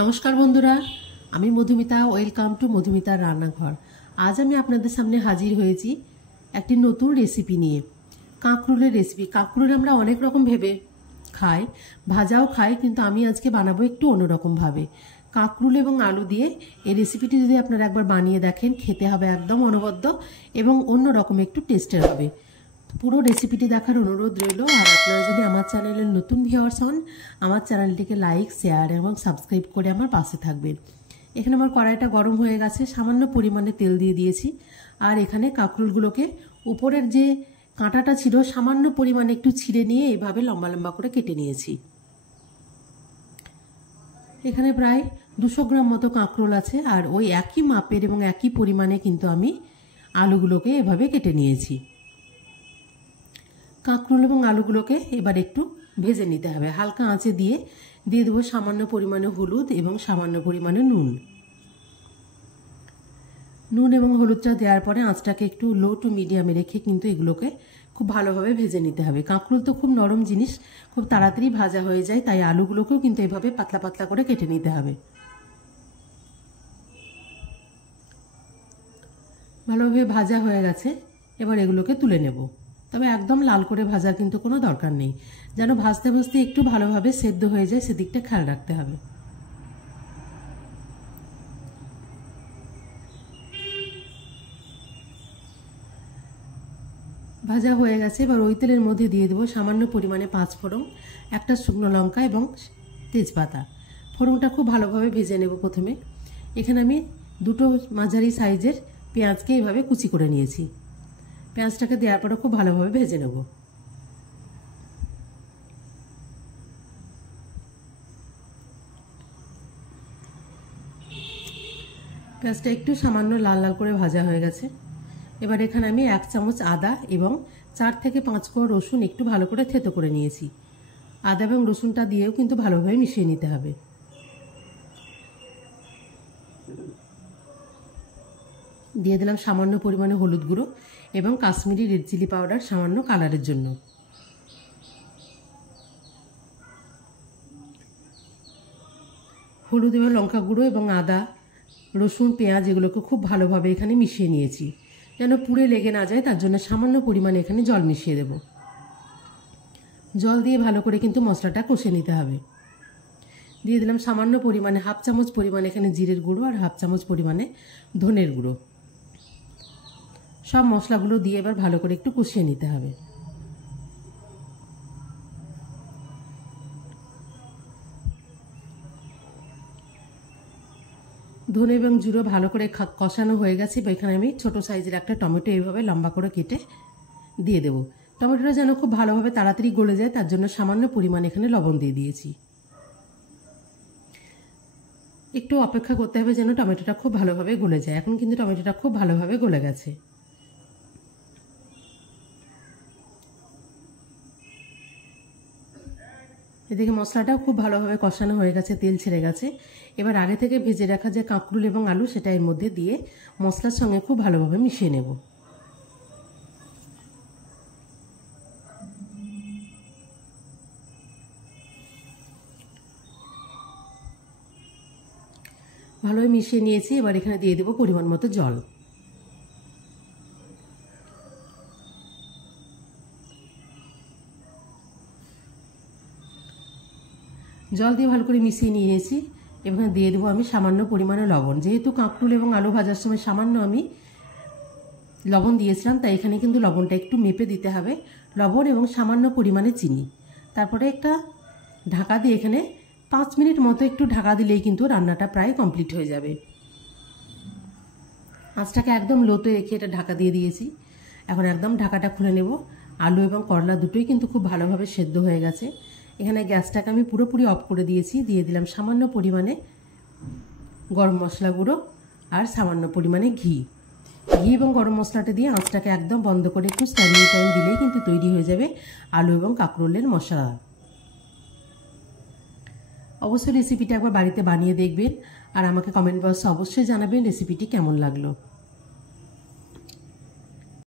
নমস্কার বন্ধুরা, আমি মধুমিতা। ওয়েলকাম টু মধুমিতার রান্নাঘর। আজ আমি আপনাদের সামনে হাজির হয়েছি একটি নতুন রেসিপি নিয়ে, কাঁকরোলের রেসিপি। কাঁকরোল আমরা অনেক রকম ভেবে খাই, ভাজাও খাই, কিন্তু আমি আজকে বানাবো একটু অন্যরকমভাবে। কাঁকরোল এবং আলু দিয়ে এই রেসিপিটি যদি আপনারা একবার বানিয়ে দেখেন, খেতে হবে একদম অনবদ্য এবং অন্যরকম একটু টেস্টের হবে। পুরো রেসিপিটি দেখার অনুরোধ রইল। আর আপনারা যদি আমার চ্যানেলের নতুন ভিউয়ার্স হন, আমার চ্যানেলটিকে লাইক, শেয়ার এবং সাবস্ক্রাইব করে আমার পাশে থাকবেন। এখানে আমার কড়াইটা গরম হয়ে গেছে, সামান্য পরিমাণে তেল দিয়ে দিয়েছি। আর এখানে কাঁকরোলগুলোকে উপরের যে কাঁটাটা ছিল সামান্য পরিমাণে একটু ছিঁড়ে নিয়ে এইভাবে লম্বা লম্বা করে কেটে নিয়েছি। এখানে প্রায় 200 গ্রাম মতো কাঁকরোল আছে। আর ওই একই মাপের এবং একই পরিমাণে কিন্তু আমি আলুগুলোকে এভাবে কেটে নিয়েছি। কাঁকরোল এবং আলুগুলোকে এবার একটু ভেজে নিতে হবে হালকা আঁচে। দিয়ে দেবো সামান্য পরিমাণে হলুদ এবং সামান্য পরিমাণে নুন এবং হলুদটা দেওয়ার পরে আঁচটাকে একটু লো টু মিডিয়ামে রেখে কিন্তু এগুলোকে খুব ভালোভাবে ভেজে নিতে হবে। কাঁকরোল তো খুব নরম জিনিস, খুব তাড়াতাড়ি ভাজা হয়ে যায়, তাই আলুগুলোকেও কিন্তু এভাবে পাতলা পাতলা করে কেটে নিতে হবে। ভালোভাবে ভাজা হয়ে গেছে, এবার এগুলোকে তুলে নেব। তবে একদম লাল করে ভাজার কিন্তু কোনো দরকার নেই, যেন ভাজতে ভাজতে একটু ভালোভাবে সেদ্ধ হয়ে যায়, সেদিকটা খেয়াল রাখতে হবে। ভাজা হয়ে গেছে, এবার ওই তেলের মধ্যে দিয়ে দেবো সামান্য পরিমাণে 5 ফোড়ন, একটা শুকনো লঙ্কা এবং তেজপাতা। ফোড়নটা খুব ভালোভাবে ভেজে নেব। প্রথমে এখানে আমি দুটো মাঝারি সাইজের পেঁয়াজকে এভাবে কুচি করে নিয়েছি। পেঁয়াজটাকে দেওয়ার পরে খুব ভালোভাবে ভেজে নেব। পেঁয়াজটা একটু সামান্য লাল লাল করে ভাজা হয়ে গেছে। এবার এখানে আমি 1 চামচ আদা এবং 4 থেকে 5 কোয়া রসুন একটু ভালো করে থেতো করে নিয়েছি। আদা এবং রসুনটা দিয়েও কিন্তু ভালোভাবে মিশিয়ে নিতে হবে। দিয়ে দিলাম সামান্য পরিমাণে হলুদ গুঁড়ো এবং কাশ্মীরি রেড চিলি পাউডার সামান্য কালারের জন্য। হলুদ এবং লঙ্কা গুঁড়ো এবং আদা, রসুন, পেঁয়াজ এগুলোকে খুব ভালোভাবে এখানে মিশিয়ে নিয়েছি, যেন পুড়ে লেগে না যায়, তার জন্য সামান্য পরিমাণে এখানে জল মিশিয়ে দেব। জল দিয়ে ভালো করে কিন্তু মশলাটা কষে নিতে হবে। দিয়ে দিলাম সামান্য পরিমাণে 1/2 চামচ পরিমাণে এখানে জিরের গুঁড়ো আর 1/2 চামচ পরিমাণে ধনের গুঁড়ো। সব মশলাগুলো দিয়ে এবার ভালো করে একটু কষিয়ে নিতে হবে। ধনে এবং জিরে ভালো করে কষানো হয়ে গেছে। এখানে আমি ছোট সাইজের একটা টমেটো এইভাবে লম্বা করে কেটে দিয়ে দেবো। টমেটোটা যেন খুব ভালোভাবে তাড়াতাড়ি গলে যায়, তার জন্য সামান্য পরিমাণে এখানে লবণ দিয়ে দিয়েছি। একটু অপেক্ষা করতে হবে যেন টমেটোটা খুব ভালোভাবে গলে যায়। এখন কিন্তু টমেটোটা খুব ভালোভাবে গলে গেছে। এদিকে মশলাটাও খুব ভালোভাবে কষানো হয়ে গেছে, তেল ছেড়ে গেছে। এবার আগে থেকে ভেজে রাখা যে কাঁকরোল এবং আলু সেটা এর মধ্যে দিয়ে মশলার সঙ্গে খুব ভালোভাবে মিশিয়ে নেব। ভালোভাবে মিশিয়ে নিয়েছি। এবার এখানে দিয়ে দেবো পরিমাণ মতো জল। জল দিয়ে ভালো করে মিশিয়ে নিয়েছি। এখানে দিয়ে দেবো আমি সামান্য পরিমাণে লবণ। যেহেতু কাঁকরোল এবং আলু ভাজার সময় সামান্য আমি লবণ দিয়েছিলাম, তাই এখানে কিন্তু লবণটা একটু মেপে দিতে হবে। লবণ এবং সামান্য পরিমাণে চিনি। তারপরে একটা ঢাকা দিয়ে এখানে 5 মিনিট মতো একটু ঢাকা দিলেই কিন্তু রান্নাটা প্রায় কমপ্লিট হয়ে যাবে। আঁচটাকে একদম লোতে রেখে এটা ঢাকা দিয়ে দিয়েছি। এখন একদম ঢাকাটা খুলে নেব। আলু এবং করলা দুটোই কিন্তু খুব ভালোভাবে সেদ্ধ হয়ে গেছে। এখানে গ্যাসটাকে আমি পুরোপুরি অফ করে দিয়েছি। দিয়ে দিলাম সামান্য পরিমাণে গরম মশলা গুঁড়ো আর সামান্য পরিমাণে ঘি এবং গরম মশলাটা দিয়ে আঁচটাকে একদম বন্ধ করে একটু স্ট্যান্ডিং টাইম দিলেই কিন্তু তৈরি হয়ে যাবে আলু এবং কাঁকরোলের মশলা। অবশ্যই রেসিপিটা একবার বাড়িতে বানিয়ে দেখবেন আর আমাকে কমেন্ট বক্সে অবশ্যই জানাবেন রেসিপিটি কেমন লাগলো।